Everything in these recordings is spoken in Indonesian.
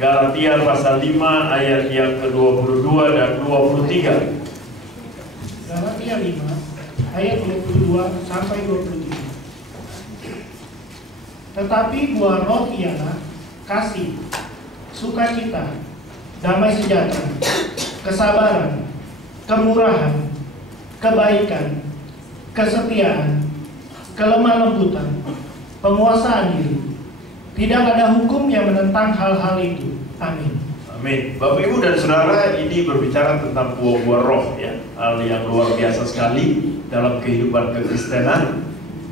Galatia pasal 5 ayat yang ke-22 dan 23. Galatia 5 ayat 22 sampai 23. Tetapi buah roh ialah kasih, sukacita, damai sejahtera, kesabaran, kemurahan, kebaikan, kesetiaan, kelemah lembutan, penguasaan diri. Tidak ada hukum yang menentang hal-hal itu. Amin. Amin. Bapak, Ibu, dan Saudara, ini berbicara tentang buah-buah roh, ya. Hal yang luar biasa sekali dalam kehidupan kekristenan.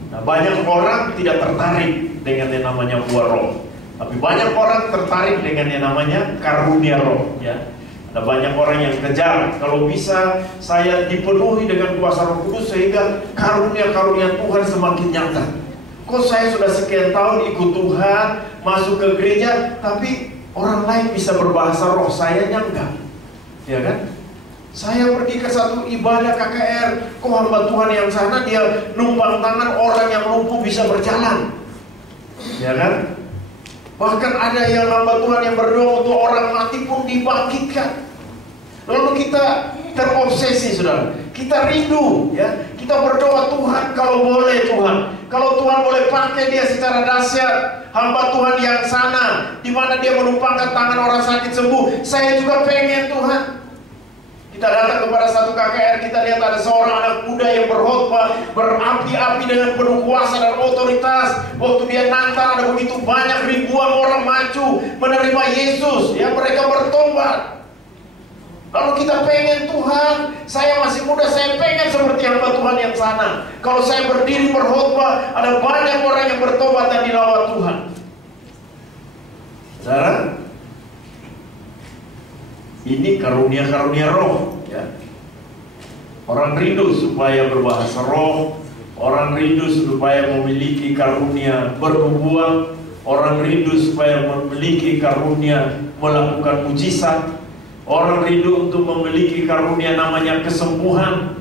Nah, banyak orang tidak tertarik dengan yang namanya buah roh, tapi banyak orang tertarik dengan yang namanya karunia roh, ya. Ada banyak orang yang kejar, kalau bisa saya dipenuhi dengan kuasa Roh Kudus sehingga karunia-karunia Tuhan semakin nyata. Kok saya sudah sekian tahun ikut Tuhan, masuk ke gereja, tapi orang lain bisa berbahasa roh, sayanya enggak, ya kan? Saya pergi ke satu ibadah KKR, kok hamba Tuhan yang sana dia numpang tangan orang yang lumpuh bisa berjalan, ya kan? Bahkan ada yang hamba Tuhan yang berdoa untuk orang mati pun dibangkitkan. Lalu kita terobsesi, saudara. Kita rindu, ya. Kita berdoa, Tuhan kalau boleh, Tuhan, kalau Tuhan boleh pakai dia secara dahsyat, hamba Tuhan yang sana, di mana dia menumpangkan tangan orang sakit sembuh, saya juga pengen, Tuhan. Kita datang kepada satu KKR, kita lihat ada seorang anak muda yang berkhotbah, berapi-api dengan penuh kuasa dan otoritas. Waktu dia nantang, ada begitu banyak ribuan orang maju menerima Yesus, ya, mereka bertobat. Lalu kita pengen, Tuhan, saya masih muda, saya pengen seperti hamba Tuhan yang sana. Kalau saya berdiri berkhotbah, ada banyak orang yang bertobat dan dilawat Tuhan. Saudara, ini karunia-karunia roh, ya. Orang rindu supaya berbahasa roh, orang rindu supaya memiliki karunia bernubuat, orang rindu supaya memiliki karunia melakukan mujizat. Orang rindu untuk memiliki karunia namanya kesembuhan.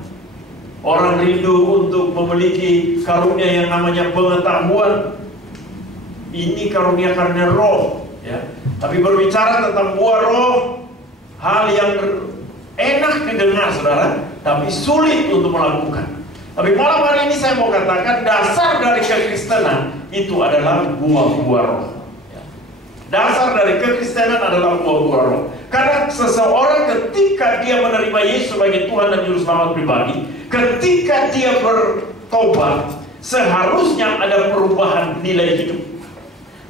Orang rindu untuk memiliki karunia yang namanya pengetahuan. Ini karunia-karunia roh, ya. Tapi berbicara tentang buah roh, hal yang enak didengar, saudara, tapi sulit untuk melakukan. Tapi malam hari ini saya mau katakan dasar dari kekristenan itu adalah buah-buah roh. Dasar dari kekristenan adalah buah-buah roh. Karena seseorang ketika dia menerima Yesus sebagai Tuhan dan Juru Selamat pribadi, ketika dia bertobat, seharusnya ada perubahan nilai hidup.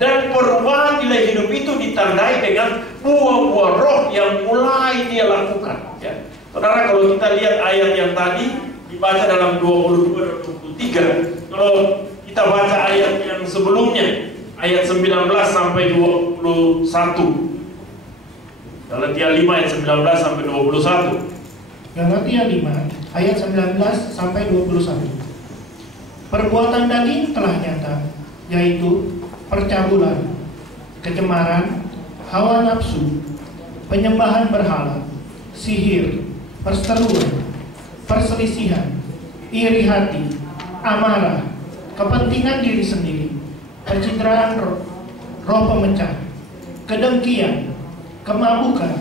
Dan perubahan nilai hidup itu ditandai dengan buah-buah roh yang mulai dia lakukan, ya. Saudara, kalau kita lihat ayat yang tadi dibaca dalam 22 dan 23, kalau kita baca ayat yang sebelumnya, ayat 19 sampai 21. Galatia 5 ayat 19 sampai 21. Galatia 5 ayat 19 sampai 21. Perbuatan daging telah nyata, yaitu percabulan, kecemaran, hawa nafsu, penyembahan berhala, sihir, perseteruan, perselisihan, iri hati, amarah, kepentingan diri sendiri, pencitraan roh pemecah, kedengkian, kemabukan,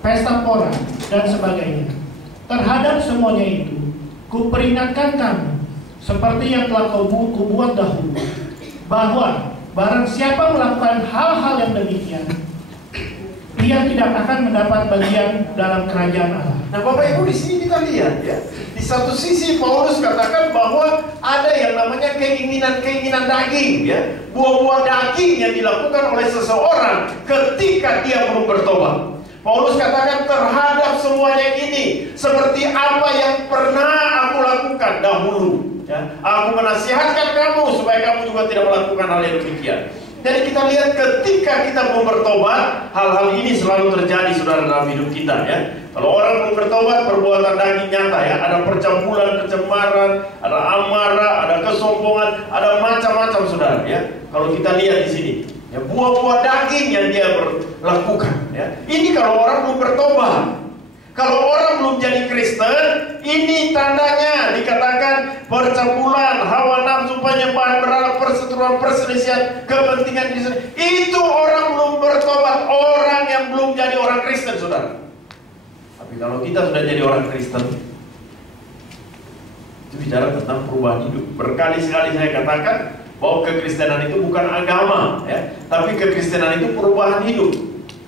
pesta pora, dan sebagainya. Terhadap semuanya itu, kuperingatkan kamu, seperti yang telah kubuat dahulu, bahwa barang siapa melakukan hal-hal yang demikian, dia tidak akan mendapat bagian dalam kerajaan Allah. Nah, Bapak Ibu, di sini kita lihat, ya, di satu sisi Paulus katakan bahwa ada yang namanya keinginan-keinginan daging, ya, buah-buah daging yang dilakukan oleh seseorang ketika dia belum bertobat. Paulus katakan terhadap semuanya ini, seperti apa yang pernah aku lakukan dahulu, ya, aku menasihatkan kamu supaya kamu juga tidak melakukan hal yang demikian. Jadi kita lihat ketika kita mau bertobat, hal-hal ini selalu terjadi, saudara, dalam hidup kita, ya. Kalau orang mau bertobat, perbuatan daging nyata, ya. Ada percabulan, kecemaran, ada amarah, ada kesombongan, ada macam-macam, saudara, ya. Kalau kita lihat di sini, ya, buah-buah daging yang dia lakukan, ya. Ini kalau orang belum bertobat. Kalau orang belum belum jadi Kristen, ini tandanya dikatakan percabulan, hawa nafsu, penyembahan berhala, perseteruan, perselisihan, kepentingan diri sendiri. Itu orang belum bertobat, orang yang belum jadi orang Kristen, saudara. Tapi kalau kita sudah jadi orang Kristen, itu bicara tentang perubahan hidup. Berkali-kali saya katakan bahwa kekristenan itu bukan agama, ya, tapi kekristenan itu perubahan hidup.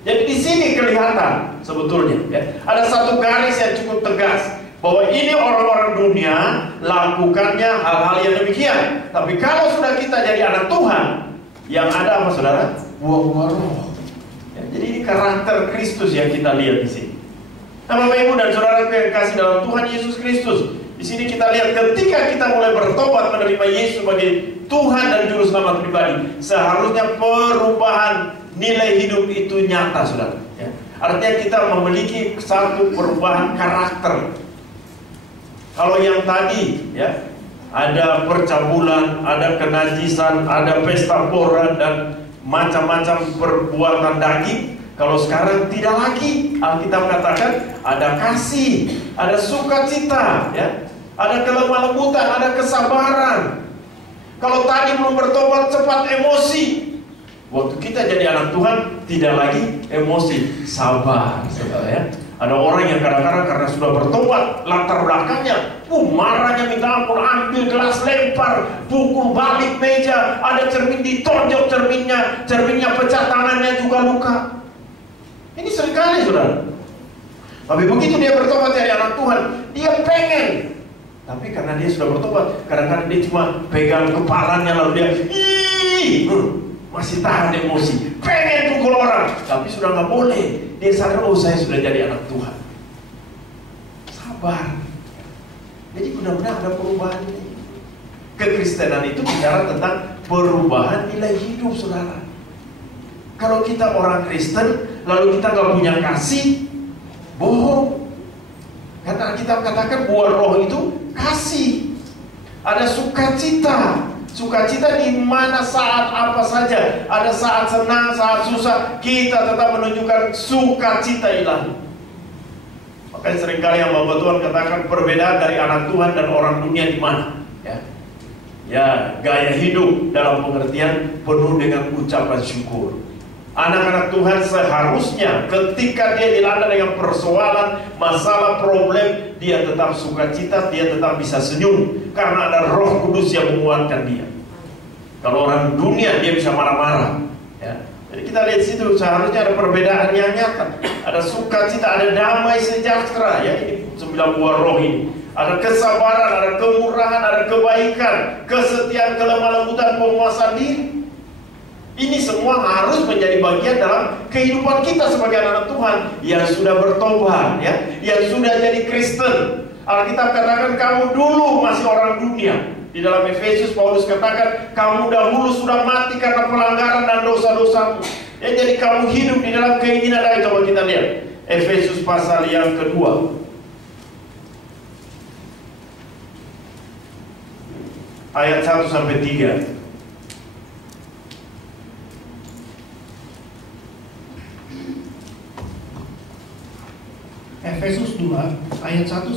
Jadi di sini kelihatan sebetulnya, ya, ada satu garis yang cukup tegas bahwa ini orang-orang dunia lakukannya hal-hal yang demikian. Tapi kalau sudah kita jadi anak Tuhan, yang ada apa, saudara? Buah-buah roh. Ya, jadi ini karakter Kristus yang kita lihat di sini. Nah, Bapak Ibu dan saudara yang kasih dalam Tuhan Yesus Kristus, di sini kita lihat ketika kita mulai bertobat menerima Yesus sebagai Tuhan dan Juru Selamat pribadi, seharusnya perubahan nilai hidup itu nyata, saudara. Ya. Artinya kita memiliki satu perubahan karakter. Kalau yang tadi, ya, ada percabulan, ada kenajisan, ada pesta pora dan macam-macam perbuatan daging. Kalau sekarang tidak lagi. Alkitab katakan ada kasih, ada sukacita, ya, ada kelemah lembutan, ada kesabaran. Kalau tadi belum bertobat cepat emosi. Waktu kita jadi anak Tuhan tidak lagi emosi, sabar, saudara, ya. Ada orang yang kadang-kadang karena sudah bertobat, latar belakangnya, marahnya minta ampun, ambil gelas lempar, pukul balik meja, ada cermin ditonjok cerminnya pecah, tangannya juga luka. Ini seringkali, saudara. Tapi begitu dia bertobat jadi anak Tuhan, dia pengen. Tapi karena dia sudah bertobat, kadang-kadang dia cuma pegang kepalanya lalu dia masih tahan emosi, pengen pukul orang, tapi sudah nggak boleh. Dia sadar, oh saya sudah jadi anak Tuhan. Sabar. Jadi benar-benar ada perubahan ini. Kekristenan itu bicara tentang perubahan nilai hidup, saudara. Kalau kita orang Kristen, lalu kita nggak punya kasih, bohong. Karena kita katakan buah roh itu kasih. Ada sukacita. Sukacita di mana saat apa saja. Ada saat senang, saat susah, kita tetap menunjukkan sukacita ilahi. Makanya seringkali yang Bapak Tuhan katakan perbedaan dari anak Tuhan dan orang dunia di mana? Ya, gaya hidup dalam pengertian penuh dengan ucapan syukur. Anak-anak Tuhan seharusnya ketika dia dilanda dengan persoalan, masalah, problem, dia tetap sukacita, dia tetap bisa senyum karena ada Roh Kudus yang menguatkan dia. Kalau orang dunia dia bisa marah-marah, ya. Jadi kita lihat situ seharusnya ada perbedaan yang nyata. Ada sukacita, ada damai sejahtera, ya. Ini 9 buah roh ini. Ada kesabaran, ada kemurahan, ada kebaikan, kesetiaan, kelemah lembutan, penguasaan diri. Ini semua harus menjadi bagian dalam kehidupan kita sebagai anak Tuhan yang sudah bertobat, ya, yang sudah jadi Kristen. Alkitab katakan kamu dulu masih orang dunia. Di dalam Efesus Paulus katakan kamu dahulu sudah mati karena pelanggaran dan dosa-dosamu. Ya, jadi kamu hidup di dalam keinginan. Coba kita lihat Efesus pasal yang kedua, ayat 1-3. Efesus 2 ayat 1-3.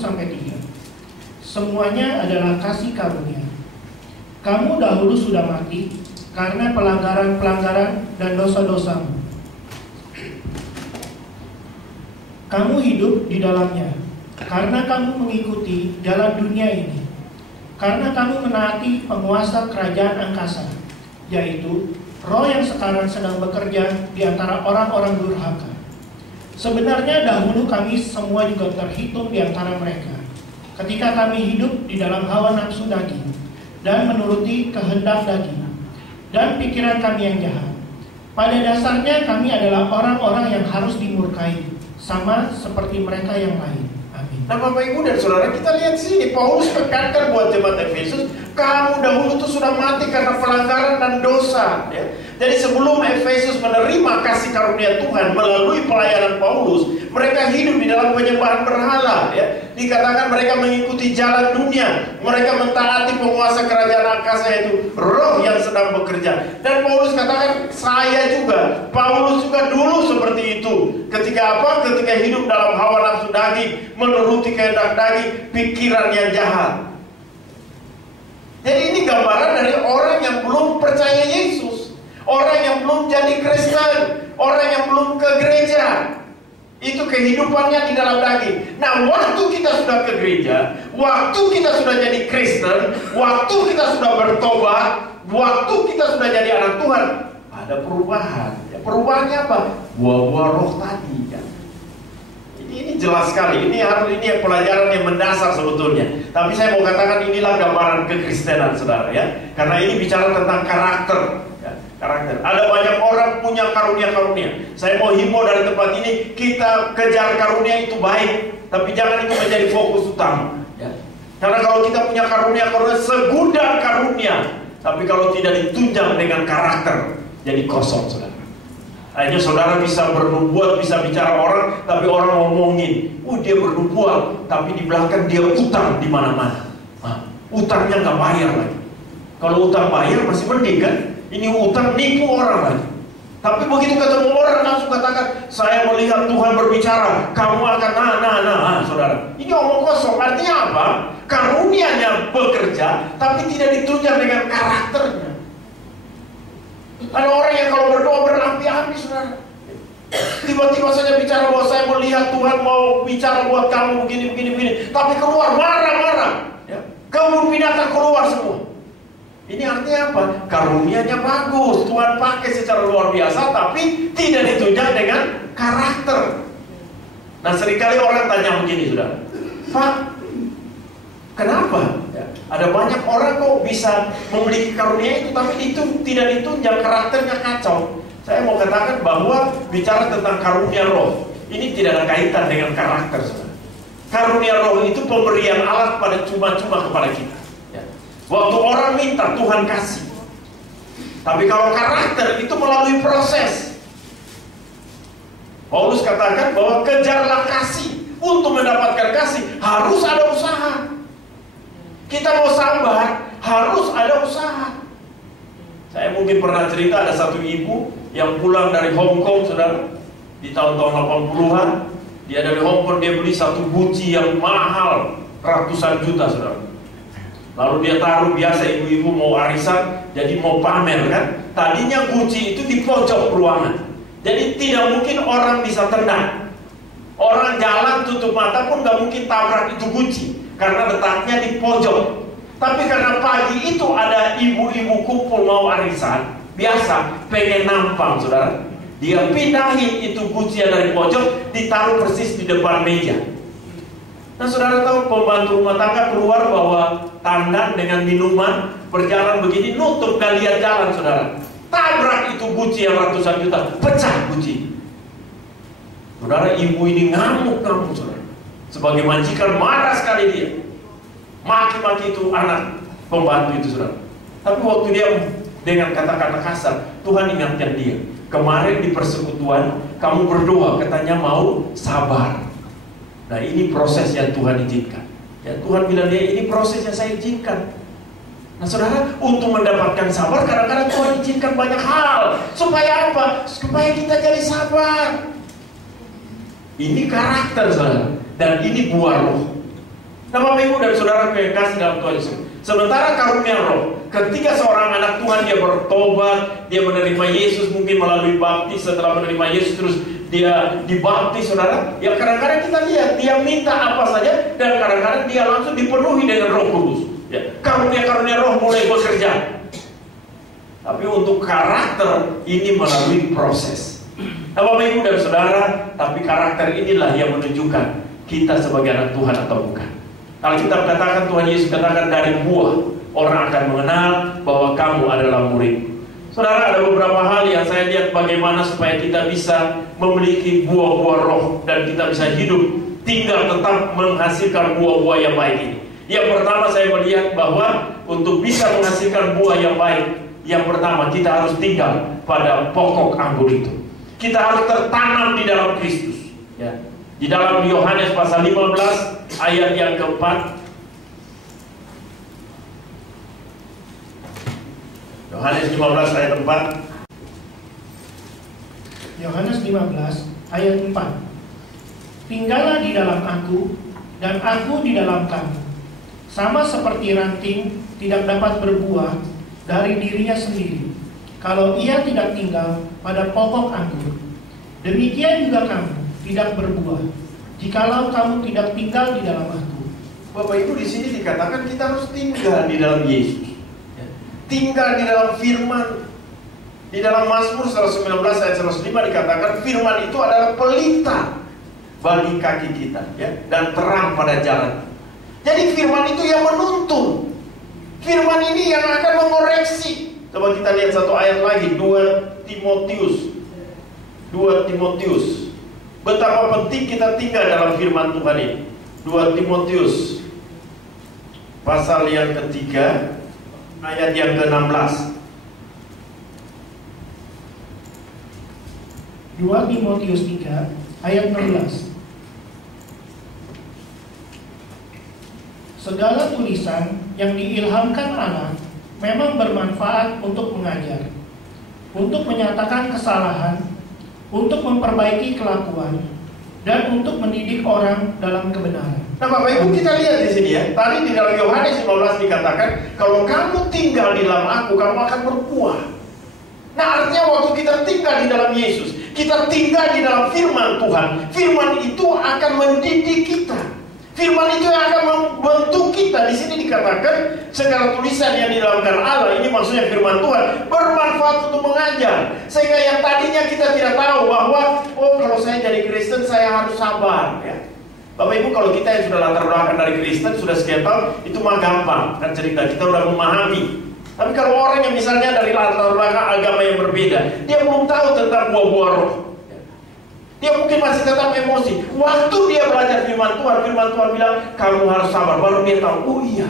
Semuanya adalah kasih karunia. Kamu dahulu sudah mati karena pelanggaran-pelanggaran dan dosa-dosamu. Kamu hidup di dalamnya karena kamu mengikuti jalan dunia ini. Karena kamu menaati penguasa kerajaan angkasa, yaitu roh yang sekarang sedang bekerja di antara orang-orang durhaka. Sebenarnya dahulu kami semua juga terhitung di antara mereka, ketika kami hidup di dalam hawa nafsu daging dan menuruti kehendak daging dan pikiran kami yang jahat. Pada dasarnya kami adalah orang-orang yang harus dimurkai, sama seperti mereka yang lain. Amin. Nah, Bapak Ibu dan Saudara, kita lihat sini Paulus tekankan buat jemaat Efesus, kamu dahulu tuh sudah mati karena pelanggaran dan dosa, ya. Jadi sebelum Efesus menerima kasih karunia Tuhan melalui pelayanan Paulus, Mereka hidup di dalam penyembahan berhala, ya. Dikatakan mereka mengikuti jalan dunia, mereka mentaati penguasa kerajaan angkasa, yaitu roh yang sedang bekerja. Dan Paulus katakan, Paulus juga dulu seperti itu. Ketika apa? Ketika hidup dalam hawa nafsu daging, menuruti kehendak daging, pikiran yang jahat. Jadi ini gambaran dari orang yang belum percaya Yesus, orang yang belum jadi Kristen, orang yang belum ke gereja. Itu kehidupannya di dalam daging. Nah, waktu kita sudah ke gereja, waktu kita sudah jadi Kristen, waktu kita sudah bertobat, waktu kita sudah jadi anak Tuhan, ada perubahan. Ya, perubahannya apa? Buah-buah roh tadi, ya. Ini jelas sekali. Ini pelajaran yang mendasar sebetulnya. Tapi saya mau katakan inilah gambaran kekristenan, saudara, ya. Karena ini bicara tentang karakter. Karakter. Ada banyak orang punya karunia-karunia. Saya mau himbau dari tempat ini, kita kejar karunia itu baik, tapi jangan itu menjadi fokus utama, ya. Karena kalau kita punya karunia-karunia, segudang karunia, tapi kalau tidak ditunjang dengan karakter, jadi kosong, saudara. Akhirnya saudara bisa bernubuat, bisa bicara orang, tapi orang ngomongin, dia bernubuat, tapi di belakang dia utang di mana-mana. Utangnya nggak bayar lagi. Kalau utang bayar masih mending, kan? Ini utang nipu orang lagi. Tapi begitu ketemu orang langsung katakan, saya melihat Tuhan berbicara, kamu akan saudara. Ini omong kosong. Artinya apa? Karunianya bekerja, tapi tidak ditunjang dengan karakternya. Ada orang yang kalau berdoa berapi-api, saudara. Tiba-tiba saja bicara bahwa saya melihat Tuhan mau bicara buat kamu begini. Tapi keluar marah-marah, ya. Kebun binatang keluar semua. Ini artinya apa? Karunianya bagus, Tuhan pakai secara luar biasa, tapi tidak ditunjang dengan karakter. Nah, seringkali orang tanya begini, saudara, Pak, kenapa? Ya, ada banyak orang kok bisa memiliki karunia itu, tapi itu tidak ditunjang, karakternya kacau. Saya mau katakan bahwa bicara tentang karunia roh, ini tidak ada kaitan dengan karakter, saudara. Karunia roh itu pemberian Allah pada cuma-cuma kepada kita. Waktu orang minta, Tuhan kasih. Tapi kalau karakter itu melalui proses. Paulus katakan bahwa kejarlah kasih. Untuk mendapatkan kasih harus ada usaha. Kita mau sabar, harus ada usaha. Saya mungkin pernah cerita, ada satu ibu yang pulang dari Hong Kong, saudara, di tahun-tahun 80-an. Dia dari Hong Kong, dia beli satu Gucci yang mahal, ratusan juta, saudara. Lalu dia taruh, biasa ibu-ibu mau arisan, jadi mau pamer, kan. Tadinya Gucci itu di pojok ruangan, jadi tidak mungkin orang bisa tendang. Orang jalan tutup mata pun gak mungkin tabrak itu Gucci, karena letaknya di pojok. Tapi karena pagi itu ada ibu-ibu kumpul mau arisan, biasa pengen nampang, saudara. Dia pindahin itu Gucci yang dari pojok, ditaruh persis di depan meja. Nah, saudara tahu, pembantu rumah tangga keluar bawa tandan dengan minuman, berjalan begini, nutup gak lihat jalan, saudara. Tabrak itu Gucci yang ratusan juta, pecah Gucci. Saudara, ibu ini ngamuk, saudara. Sebagai majikan marah sekali dia, maki-maki itu anak pembantu itu, saudara. Tapi waktu dia dengan kata-kata kasar, Tuhan ingatkan dia, kemarin di persekutuan kamu berdoa, katanya mau sabar. Nah, ini proses yang Tuhan izinkan. Ya, Tuhan bilang dia, ini proses yang saya izinkan. Nah, saudara, untuk mendapatkan sabar, kadang-kadang Tuhan izinkan banyak hal. Supaya apa? Supaya kita jadi sabar. Ini karakter, saudara. Dan ini buah roh. Nah, Bapak Ibu dan saudara yang kasih dalam Tuhan Yesus, sementara karunia roh, ketika seorang anak Tuhan dia bertobat, dia menerima Yesus, mungkin melalui baptis, setelah menerima Yesus terus dia dibaptis, saudara. Ya, kadang-kadang kita lihat dia minta apa saja, dan kadang-kadang dia langsung dipenuhi dengan Roh Kudus. Ya, karunia-karunia roh mulai bekerja. Tapi untuk karakter ini melalui proses. Nah, Bapak Ibu dan saudara, tapi karakter inilah yang menunjukkan kita sebagai anak Tuhan atau bukan. Kalau kita katakan, Tuhan Yesus katakan, dari buah orang akan mengenal bahwa kamu adalah murid. Saudara, ada beberapa hal yang saya lihat bagaimana supaya kita bisa memiliki buah-buah roh dan kita bisa hidup, tinggal tetap menghasilkan buah-buah yang baik ini. Yang pertama, saya melihat bahwa untuk bisa menghasilkan buah yang baik, yang pertama kita harus tinggal pada pokok anggur itu. Kita harus tertanam di dalam Kristus. Ya. Di dalam Yohanes pasal 15 ayat yang keempat. Yohanes 15 ayat 4. Yohanes 15 ayat 4. Tinggallah di dalam aku, dan aku di dalam kamu. Sama seperti ranting tidak dapat berbuah dari dirinya sendiri, kalau ia tidak tinggal pada pokok anggur. Demikian juga kamu tidak berbuah, jikalau kamu tidak tinggal di dalam aku. Bapak Ibu, di sini dikatakan kita harus tinggal di dalam Yesus. Tinggal di dalam firman. Di dalam Mazmur 119 ayat 105 dikatakan firman itu adalah pelita bagi kaki kita, ya, dan terang pada jalan. Jadi firman itu yang menuntun. Firman ini yang akan mengoreksi. Coba kita lihat satu ayat lagi, 2 Timotius. Betapa penting kita tinggal dalam firman Tuhan ini. 2 Timotius pasal yang ketiga ayat yang ke-16. 2 Timotius 3 ayat 16. Segala tulisan yang diilhamkan Allah memang bermanfaat untuk mengajar, untuk menyatakan kesalahan, untuk memperbaiki kelakuan, dan untuk mendidik orang dalam kebenaran. Nah, Bapak Ibu, kita lihat di sini ya. Tadi di dalam Yohanes 15 dikatakan, kalau kamu tinggal di dalam aku, kamu akan berbuah. Nah, artinya waktu kita tinggal di dalam Yesus, kita tinggal di dalam firman Tuhan. Firman itu akan mendidik kita. Firman itu yang akan membentuk kita. Di sini dikatakan segala tulisan yang didalamkan Allah, ini maksudnya firman Tuhan, bermanfaat untuk mengajar. Sehingga yang tadinya kita tidak tahu bahwa, oh, kalau saya jadi Kristen saya harus sabar, ya. Bapak Ibu, kalau kita yang sudah latar belakang dari Kristen sudah sekian tahun, itu mah gampang kan cerita, kita udah memahami. Tapi kalau orang yang misalnya dari latar belakang agama yang berbeda, dia belum tahu tentang buah-buah roh. Dia mungkin masih tetap emosi. Waktu dia belajar firman Tuhan bilang, kamu harus sabar. Baru dia tahu, oh iya.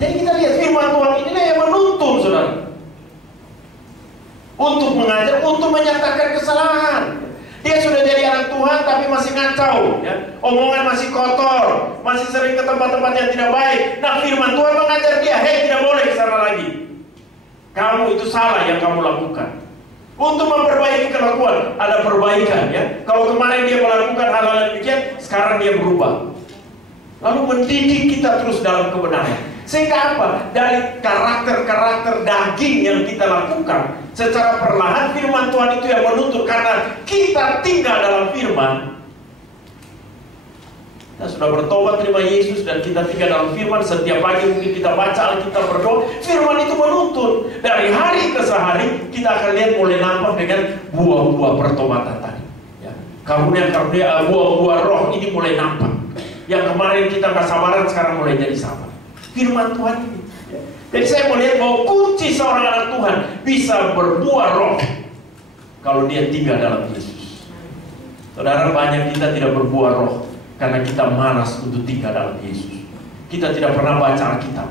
Jadi kita lihat firman Tuhan inilah yang menuntun, saudara. Untuk mengajar, untuk menyatakan kesalahan. Dia sudah jadi anak Tuhan tapi masih ngacau, ya. Omongan masih kotor, masih sering ke tempat-tempat yang tidak baik. Nah, firman Tuhan mengajar dia, hei, tidak boleh ke sana lagi. Kamu itu salah yang kamu lakukan. Untuk memperbaiki kelakuan, ada perbaikan, ya. Kalau kemarin dia melakukan hal-hal demikian, sekarang dia berubah. Lalu mendidik kita terus dalam kebenaran. Sehingga apa? Dari karakter-karakter daging yang kita lakukan, secara perlahan firman Tuhan itu yang menuntut. Karena kita tinggal dalam firman, kita sudah bertobat terima Yesus dan kita tinggal dalam firman. Setiap pagi mungkin kita baca, kita berdoa, firman itu menuntut. Dari hari ke hari kita akan lihat mulai nampak dengan buah-buah pertobatan tadi, ya. Karunia-karunia buah-buah roh ini mulai nampak. Yang kemarin kita gak sabaran, sekarang mulai jadi sabar. Firman Tuhan ini, ya. Jadi saya melihat bahwa kunci seorang anak Tuhan bisa berbuah roh kalau dia tinggal dalam Yesus. Saudara, banyak kita tidak berbuah roh karena kita malas untuk tinggal dalam Yesus. Kita tidak pernah baca Alkitab,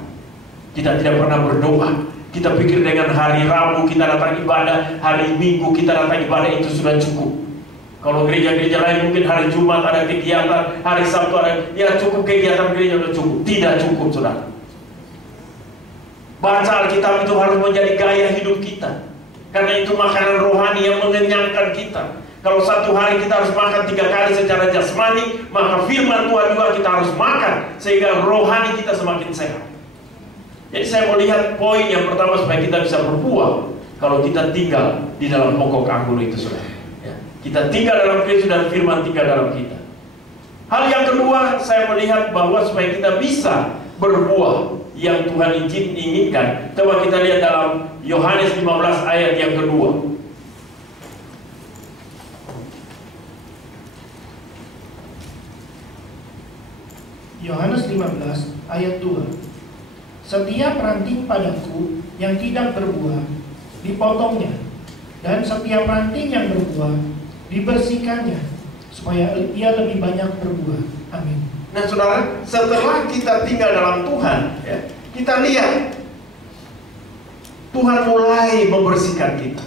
kita tidak pernah berdoa. Kita pikir dengan hari Rabu kita datang ibadah, hari Minggu kita datang ibadah, itu sudah cukup. Kalau gereja-gereja lain mungkin hari Jumat ada kegiatan, hari Sabtu ada, ya cukup kegiatan gereja sudah cukup. Tidak cukup, saudara. Baca Alkitab itu harus menjadi gaya hidup kita. Karena itu makanan rohani yang mengenyangkan kita. Kalau satu hari kita harus makan 3 kali secara jasmani, maka firman Tuhan juga kita harus makan, sehingga rohani kita semakin sehat. Jadi saya mau lihat poin yang pertama supaya kita bisa berbuah. Kalau kita tinggal di dalam pokok anggur itu, saudara. Kita tinggal dalam Kristus dan firman tinggal dalam kita. Hal yang kedua, saya melihat bahwa supaya kita bisa berbuah yang Tuhan inginkan. Coba kita lihat dalam Yohanes 15 ayat yang kedua. Yohanes 15 ayat 2. Setiap ranting padaku yang tidak berbuah dipotongnya, dan setiap ranting yang berbuah dibersihkannya, supaya ia lebih banyak berbuah. Amin. Nah, saudara, setelah kita tinggal dalam Tuhan, ya, kita lihat Tuhan mulai membersihkan kita.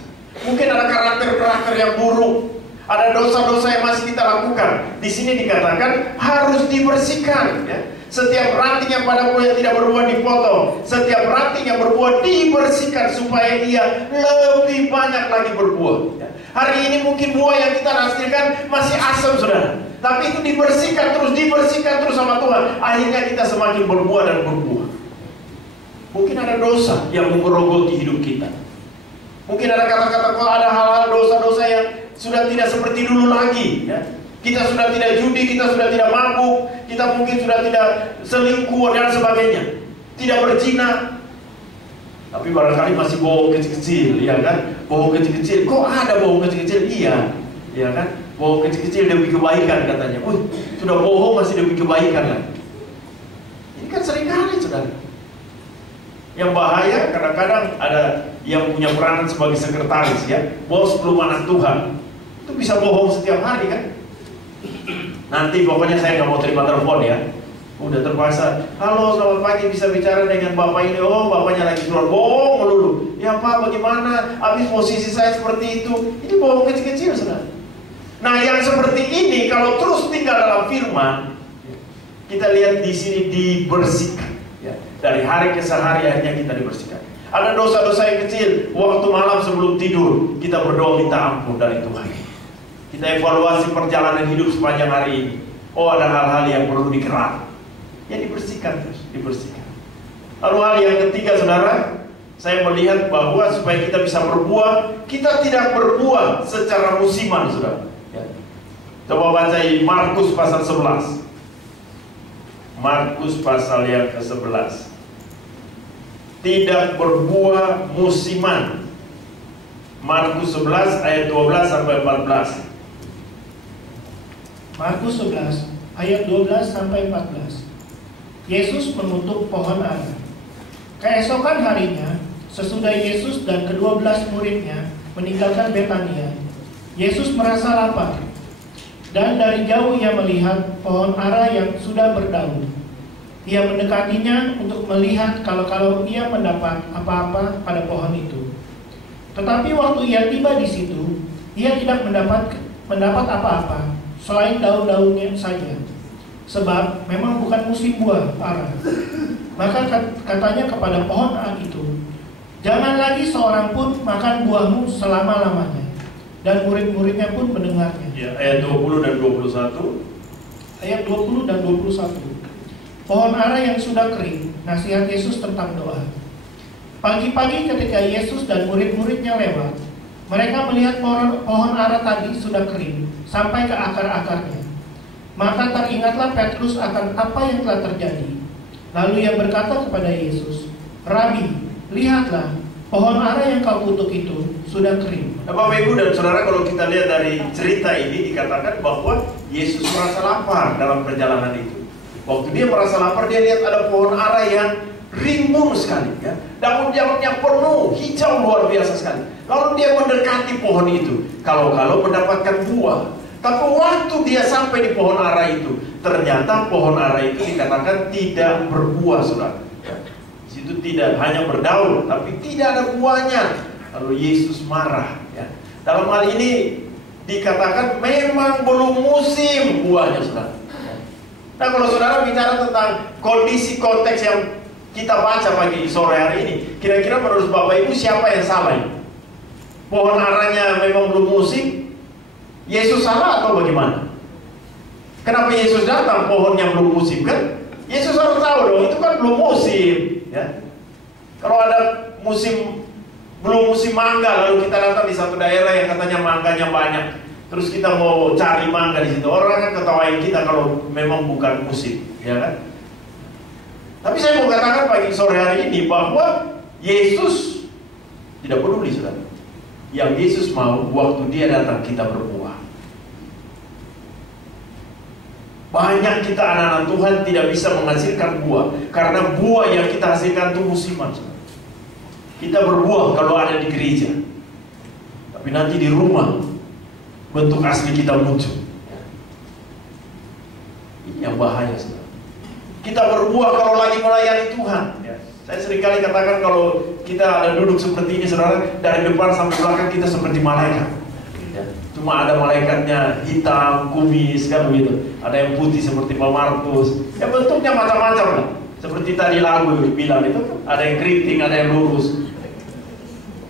Mungkin ada karakter-karakter yang buruk, Ada dosa-dosa yang masih kita lakukan. Di sini dikatakan harus dibersihkan. Ya. Setiap ranting yang pada buah yang tidak berbuah dipotong. Setiap ranting yang berbuah dibersihkan supaya ia lebih banyak lagi berbuah. Ya. Hari ini mungkin buah yang kita hasilkan masih asam, saudara. Tapi itu dibersihkan terus sama Tuhan. Akhirnya kita semakin berbuah dan berbuah. Mungkin ada dosa yang menggerogoti hidup kita. Mungkin ada kata-kata, kalau ada hal-hal dosa-dosa yang sudah tidak seperti dulu lagi. Ya. Kita sudah tidak judi, kita sudah tidak mabuk, kita mungkin sudah tidak selingkuh dan sebagainya, tidak berzina. Tapi barangkali masih bohong kecil-kecil, ya kan? Bohong kecil-kecil, kok ada bohong kecil-kecil? Iya, ya kan? Bohong kecil-kecil demi kebaikan katanya. Sudah bohong masih demi kebaikan lagi. Ini kan seringkali, saudara. Yang bahaya kadang-kadang ada yang punya peranan sebagai sekretaris, ya, bos belum anak Tuhan, itu bisa bohong setiap hari kan? Nanti pokoknya saya nggak mau terima telepon ya. Udah terpaksa, halo selamat pagi, bisa bicara dengan bapak ini. Oh, bapaknya lagi keluar, bohong melulu. Ya pak, bagaimana? Habis posisi saya seperti itu. Ini bohong kecil-kecil, saudara. Nah, yang seperti ini kalau terus tinggal dalam firman, kita lihat di sini dibersihkan. Ya. Dari hari ke hari akhirnya kita dibersihkan. Ada dosa-dosa yang kecil. Waktu malam sebelum tidur kita berdoa minta ampun dari Tuhan. Kita evaluasi perjalanan hidup sepanjang hari ini. Oh, ada hal-hal yang perlu dikerat. Ya dibersihkan terus, dibersihkan. Lalu hal yang ketiga, saudara, saya melihat bahwa supaya kita bisa berbuah, kita tidak berbuah secara musiman, saudara. Ya. Coba baca Markus pasal 11. Markus pasal yang ke-11. Tidak berbuah musiman. Markus 11 ayat 12 sampai 14. Markus 11 ayat 12 sampai 14. Yesus mengutuk pohon ara. Keesokan harinya, sesudah Yesus dan ke-12 muridnya meninggalkan Betania, Yesus merasa lapar. Dan dari jauh ia melihat pohon ara yang sudah berdaun. Ia mendekatinya untuk melihat kalau ia mendapat apa-apa pada pohon itu. Tetapi waktu ia tiba di situ, ia tidak mendapat apa-apa selain daun-daunnya saja. Sebab memang bukan musim buah ara. Maka katanya kepada pohon ara itu, jangan lagi seorang pun makan buahmu selama-lamanya. Dan murid-muridnya pun mendengarnya. Ya, ayat 20 dan 21. Ayat 20 dan 21. Pohon ara yang sudah kering, nasihat Yesus tentang doa. Pagi-pagi ketika Yesus dan murid-muridnya lewat, mereka melihat pohon ara tadi sudah kering sampai ke akar-akarnya. Maka teringatlah Petrus akan apa yang telah terjadi. Lalu ia berkata kepada Yesus, Rabi, lihatlah, pohon ara yang kau kutuk itu sudah kering. Nah, Bapak Ibu dan Saudara, kalau kita lihat dari cerita ini dikatakan bahwa Yesus merasa lapar dalam perjalanan itu. Waktu dia merasa lapar, dia lihat ada pohon ara yang rimbun sekali, ya. Daun-daunnya penuh, hijau luar biasa sekali. Lalu dia mendekati pohon itu, kalau-kalau mendapatkan buah. Tapi waktu dia sampai di pohon ara itu, ternyata pohon ara itu dikatakan tidak berbuah, saudara. Ya. Di situ tidak hanya berdaun, tapi tidak ada buahnya. Lalu Yesus marah. Ya. Dalam hal ini dikatakan memang belum musim buahnya, saudara. Ya. Nah, kalau saudara bicara tentang kondisi konteks yang kita baca pagi sore hari ini, kira-kira menurut Bapak Ibu siapa yang salah? Pohon aranya memang belum musim, Yesus salah atau bagaimana? Kenapa Yesus datang pohon yang belum musim kan? Yesus harus tahu dong, itu kan belum musim, ya. Kalau ada belum musim mangga, lalu kita datang di satu daerah yang katanya mangganya banyak, terus kita mau cari mangga di situ, orang kan ketawain kita kalau memang bukan musim, ya kan? Tapi saya mau katakan pagi sore hari ini bahwa Yesus tidak peduli, saudara. Yang Yesus mau waktu dia datang kita berbuah. Banyak kita anak-anak Tuhan tidak bisa menghasilkan buah karena buah yang kita hasilkan itu musiman. Kita berbuah kalau ada di gereja, tapi nanti di rumah bentuk asli kita muncul. Ini yang bahaya, saudara. Kita berbuah kalau lagi melayani Tuhan. Saya seringkali katakan kalau kita ada duduk seperti ini, saudara, dari depan sampai belakang kita seperti malaikat. cuma ada malaikatnya hitam, kumis, kan begitu. Ada yang putih seperti Pak Markus. Ya bentuknya macam-macam lah. Seperti tadi lagu bilang itu, ada yang keriting, ada yang lurus.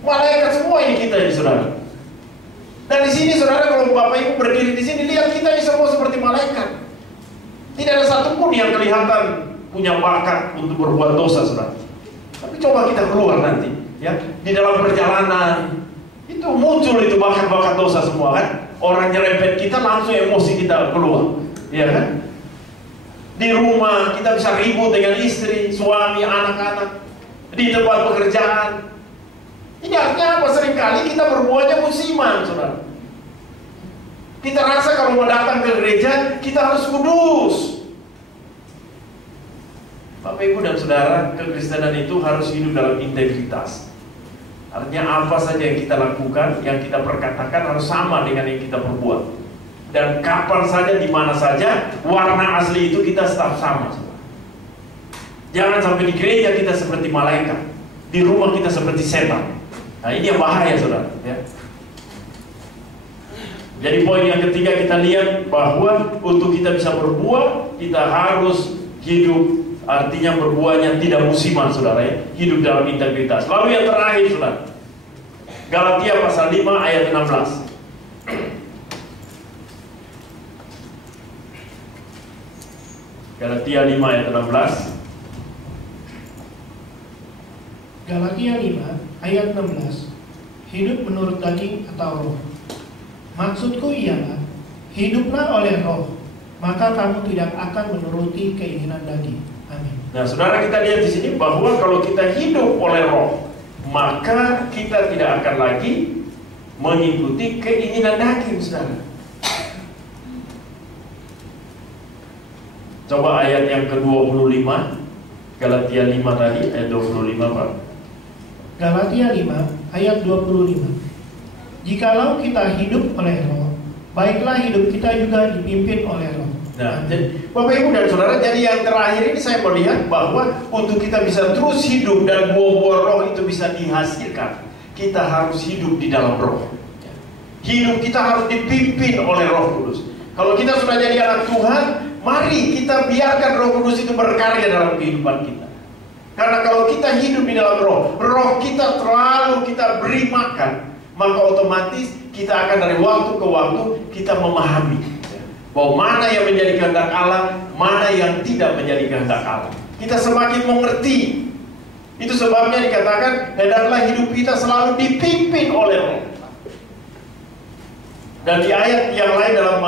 Malaikat semua ini kita ini, saudara. Dan di sini, saudara, kalau Bapak Ibu berdiri di sini, lihat kita ini semua seperti malaikat. Tidak ada satupun yang kelihatan punya bakat untuk berbuat dosa, saudara. Tapi coba kita keluar nanti, ya, di dalam perjalanan itu muncul itu bakat-bakat dosa semua, kan? Orang nyerempet kita, langsung emosi kita keluar, ya kan? Di rumah kita bisa ribut dengan istri, suami, anak-anak, di tempat pekerjaan. Ini artinya apa? Seringkali kita berbuatnya musiman, saudara. Kita rasa kalau mau datang ke gereja, kita harus kudus. Bapak, Ibu, dan saudara, kekristenan itu harus hidup dalam integritas. Artinya apa saja yang kita lakukan, yang kita perkatakan harus sama dengan yang kita perbuat. Dan kapan saja, di mana saja, warna asli itu kita tetap sama, saudara. Jangan sampai di gereja kita seperti malaikat, di rumah kita seperti setan. Nah, ini yang bahaya, saudara, ya. Jadi poin yang ketiga kita lihat bahwa untuk kita bisa berbuah, kita harus hidup, artinya berbuahnya tidak musiman, saudara, ya. Hidup dalam integritas. Lalu yang terakhir, saudara, Galatia pasal 5 ayat 16. Galatia 5 ayat 16. Galatia 5 ayat 16. Hidup menurut daging atau roh? Maksudku ialah, hiduplah oleh roh, maka kamu tidak akan menuruti keinginan daging. Amin. Nah, saudara, kita lihat di sini bahwa kalau kita hidup oleh roh, maka kita tidak akan lagi mengikuti keinginan daging, saudara. Coba ayat yang ke-25, Galatia 5 tadi, ayat 25, Pak. Galatia 5 ayat 25. Jikalau kita hidup oleh roh, baiklah hidup kita juga dipimpin oleh roh. Nah, jadi Bapak, Ibu, dan saudara, jadi yang terakhir ini saya melihat bahwa untuk kita bisa terus hidup dan buah-buah roh itu bisa dihasilkan, kita harus hidup di dalam roh. Hidup kita harus dipimpin oleh Roh Kudus. Kalau kita sudah jadi anak Tuhan, mari kita biarkan Roh Kudus itu berkarya dalam kehidupan kita. Karena kalau kita hidup di dalam roh, roh kita terlalu kita beri makan, maka otomatis kita akan dari waktu ke waktu kita memahami bahwa mana yang menjadi kehendak Allah, mana yang tidak menjadi kehendak Allah. Kita semakin mengerti. Itu sebabnya dikatakan, hendaklah hidup kita selalu dipimpin oleh roh. Dan di ayat yang lain dalam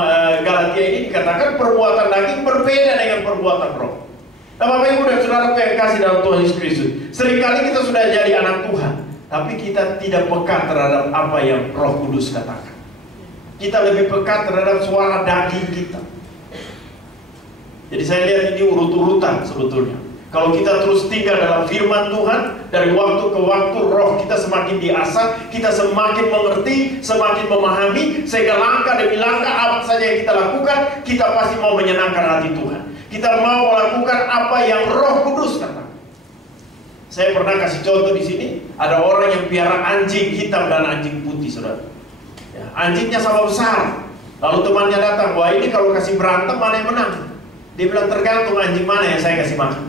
Galatia ini dikatakan perbuatan daging berbeda dengan perbuatan roh. Nah, Bapak, Ibu, dan saudara yang kasih dalam Tuhan Yesus Kristus, seringkali kita sudah jadi anak Tuhan, tapi kita tidak peka terhadap apa yang Roh Kudus katakan. Kita lebih peka terhadap suara daging kita. Jadi saya lihat ini urut-urutan sebetulnya. Kalau kita terus tinggal dalam firman Tuhan, dari waktu ke waktu roh kita semakin diasah, kita semakin mengerti, semakin memahami, sehingga langkah demi langkah apa saja yang kita lakukan, kita pasti mau menyenangkan hati Tuhan. Kita mau melakukan apa yang Roh Kudus katakan. Saya pernah kasih contoh di sini, ada orang yang piara anjing hitam dan anjing putih, saudara. Ya, anjingnya sama besar. Lalu temannya datang, wah ini kalau kasih berantem mana yang menang? Dia bilang tergantung anjing mana yang saya kasih makan.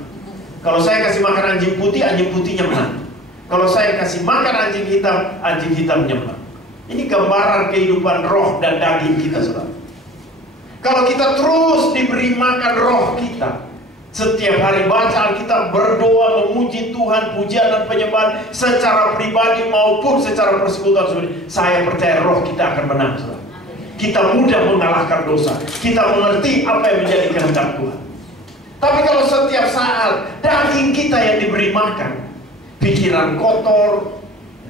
Kalau saya kasih makan anjing putihnya menang. Kalau saya kasih makan anjing hitamnya menang. Ini gambaran kehidupan roh dan daging kita, saudara. Kalau kita terus diberi makan roh kita, setiap hari baca Alkitab, berdoa, memuji Tuhan, pujian dan penyembahan secara pribadi maupun secara persekutuan, saya percaya roh kita akan menang, saudara. Kita mudah mengalahkan dosa. Kita mengerti apa yang menjadi kehendak Tuhan. Tapi kalau setiap saat daging kita yang diberi makan, pikiran kotor,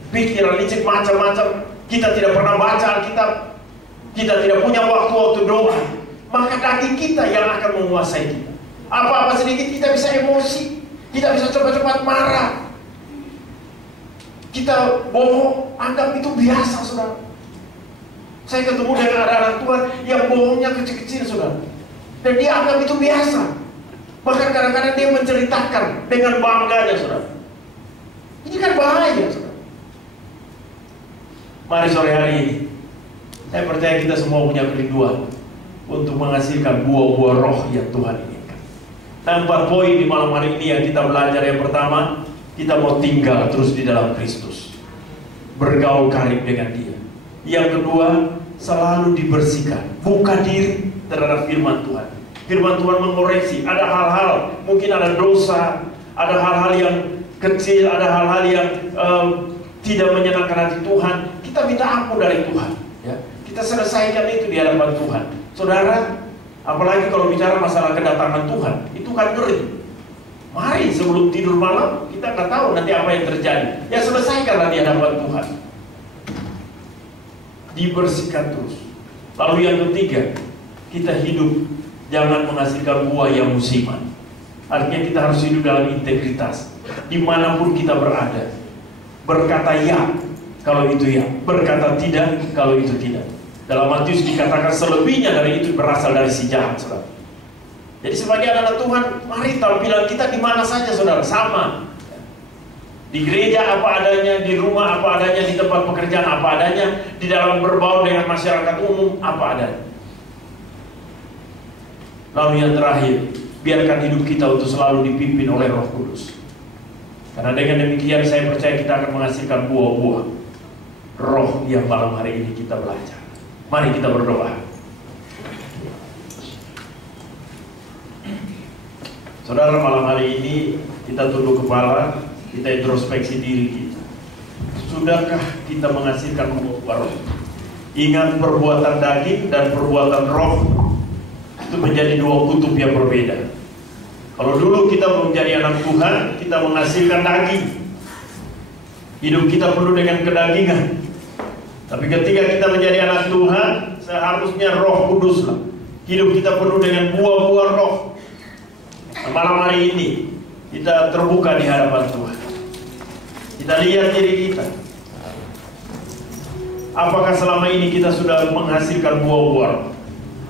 pikiran licik macam-macam, kita tidak pernah baca Alkitab, kita tidak punya waktu-waktu doa, maka daging kita yang akan menguasai kita. Apa-apa sedikit kita bisa emosi, kita bisa cepat-cepat marah, kita bohong, anggap itu biasa, saudara. Saya ketemu dengan anak Tuhan yang bohongnya kecil-kecil, saudara, dan dia anggap itu biasa. Bahkan kadang-kadang dia menceritakan dengan bangganya, saudara. Ini kan bahaya, saudara. Mari sore hari ini Saya percaya kita semua punya kerinduan untuk menghasilkan buah-buah roh yang Tuhan inginkan. Nah, 4 poin di malam hari ini yang kita belajar. Yang pertama, kita mau tinggal terus di dalam Kristus, bergaul karib dengan Dia. Yang kedua, selalu dibersihkan, buka diri terhadap firman Tuhan. Firman Tuhan mengoreksi, ada hal-hal, mungkin ada dosa, ada hal-hal yang kecil, ada hal-hal yang tidak menyenangkan hati Tuhan. Kita minta ampun dari Tuhan, ya. Kita selesaikan itu di hadapan Tuhan. Saudara, apalagi kalau bicara masalah kedatangan Tuhan, itu kan ngeri. Mari sebelum tidur malam, kita nggak tahu nanti apa yang terjadi. Ya, selesaikanlah di hadapan Tuhan. Dibersihkan terus. Lalu yang ketiga, kita hidup jangan menghasilkan buah yang musiman. Artinya kita harus hidup dalam integritas dimanapun kita berada. Berkata ya kalau itu ya, berkata tidak kalau itu tidak. Dalam Matius dikatakan selebihnya dari itu berasal dari si jahat, saudara. Jadi sebagai anak Tuhan, mari tampilan kita di mana saja, saudara, sama. Di gereja apa adanya, di rumah apa adanya, di tempat pekerjaan apa adanya, di dalam berbaur dengan masyarakat umum apa adanya. Lalu yang terakhir, biarkan hidup kita untuk selalu dipimpin oleh Roh Kudus. Karena dengan demikian saya percaya kita akan menghasilkan buah-buah roh yang malam hari ini kita belajar. Mari kita berdoa. Saudara, malam hari ini kita tunduk kepala, kita introspeksi diri kita. Sudahkah kita menghasilkan buah-buah roh? Ingat, perbuatan daging dan perbuatan roh itu menjadi 2 kutub yang berbeda. Kalau dulu kita menjadi anak Tuhan, kita menghasilkan daging. Hidup kita penuh dengan kedagingan. Tapi ketika kita menjadi anak Tuhan, seharusnya Roh Kuduslah. Hidup kita penuh dengan buah-buah roh. Nah, malam hari ini kita terbuka di hadapan Tuhan. Kita lihat diri kita. Apakah selama ini kita sudah menghasilkan buah-buah roh?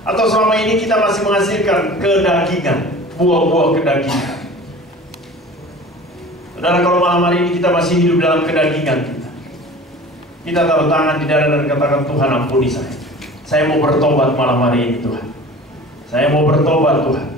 Atau selama ini kita masih menghasilkan kedagingan, buah-buah kedagingan? Saudara, kalau malam hari ini kita masih hidup dalam kedagingan kita taruh tangan di dada dan katakan, Tuhan ampuni saya. Saya mau bertobat malam hari ini, Tuhan. Saya mau bertobat, Tuhan.